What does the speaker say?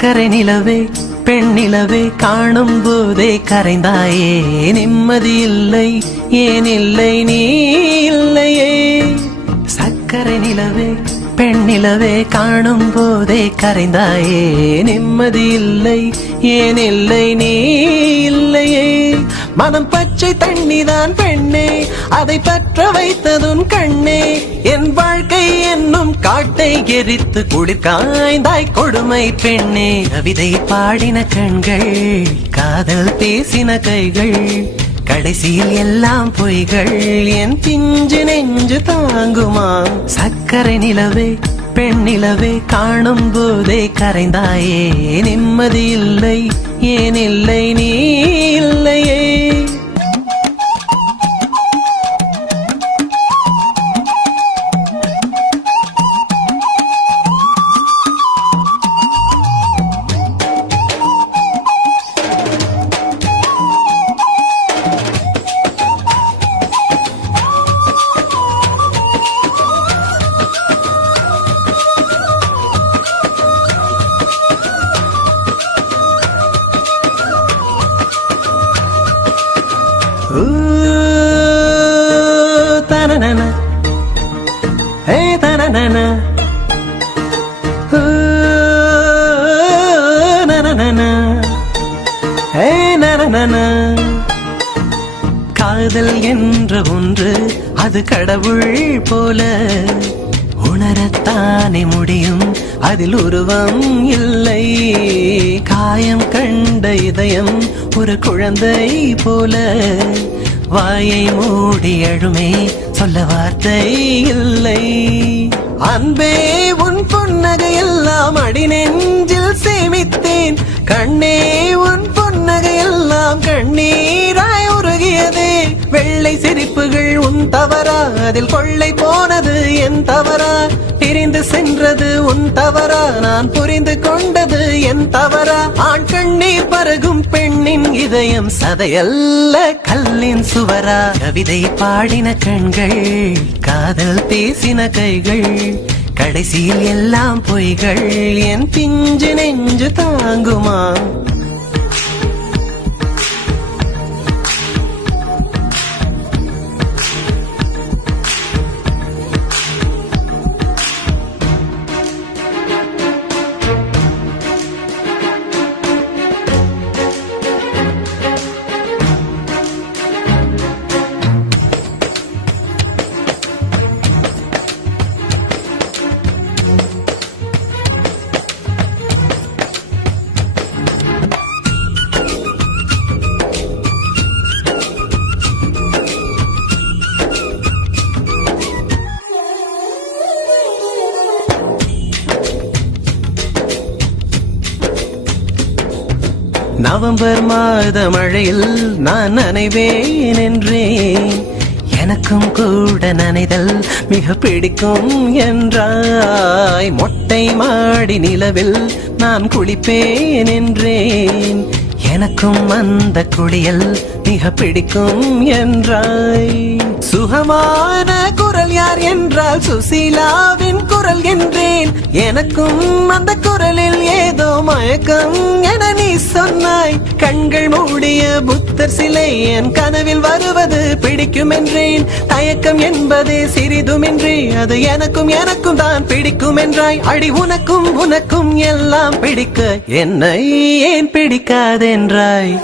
சக்கரை நிலவே பெண் நிலவே காணும் போதே கரைந்தாயே நிம்மதி இல்லை ஏன் இல்லை நீ இல்லையே சக்கரை நிலவே பெண் நிலவே காணும் போதே கரைந்தாயே நிம்மதி இல்லை ஏன் இல்லை நீ இல்லையே மனம் பச்சை தண்ணிதான் பெண்ணே அதை பற்ற வைத்ததுன் கண்ணே என் வாழ்க்கை என்னும் காட்டை எரித்து குளிர் காய்ந்தாய் கொடுமை பெண்ணே கவிதை பாடின கண்கள் காதல் பேசின கைகள் கடைசியில் எல்லாம் பொய்கள் என் பிஞ்சு நெஞ்சு தாங்குமா சக்கரை நிலவே பெண் நிலவே காணும் போதே கரைந்தாயே நிம்மதி இல்லை ஏன் இல்லை நீ இல்லையே Ta-na-na-na. Hey, ta-na-na-na. Na-na-na-na. Hey, na-na-na-na. காதல் என்ற ஒன்று அது கடவுள் போல உணரத்தானே முடியும் அதில் உருவம் இல்லை காயம் கண்ட இதயம் ஒரு குழந்தை போல வாயை மூடி அழுமே சொல்ல வார்த்தை இல்லை அன்பே உன் புன்னகை எல்லாம் அடி நெஞ்சில் சேமித்தேன் கண்ணே உன் புன்னகை எல்லாம் கண்ணீராய் உருகியதே வெள்ளை சிரிப்புகள் உன் தவறா அதில் கொள்ளை போனது என் தவறா பிரிந்து சென்றது உன் தவறா நான் புரிந்து கொண்டது என் தவறா ஆண் கண்ணீர் பருகும் பெண்ணின் இதயம் சதையல்ல கல்லின் சுவரா கவிதை பாடின கண்கள் காதல் பேசின கைகள் கடைசியில் எல்லாம் பொய்கள் என் பிஞ்சு நெஞ்சு தாங்குமா நவம்பர் மாத மழையில் நான் நனைவேன் என்றேன் எனக்கும் கூட நனைதல் மிக பிடிக்கும் என்றாய் மொட்டை மாடி நிலவில் நான் குளிப்பேன் என்றேன் எனக்கும் அந்த குளியல் மிக பிடிக்கும் என்றாய் சுகமான குரல் யார் என்றால் சுசீலாவின் குரல் என்றேன் எனக்கும் அந்த குரலில் ஏதோ மயக்கம் என நீ சொன்னாய் கண்கள் மூடிய புத்தர் சிலை என் கனவில் வருவது பிடிக்கும் என்றேன் தயக்கம் என்பதே சிறிதுமின்றி அது எனக்கும் எனக்கும் தான் பிடிக்கும் என்றாய் அடி உனக்கும் உனக்கும் எல்லாம் பிடிக்க என்னை ஏன் பிடிக்காதென்றாய்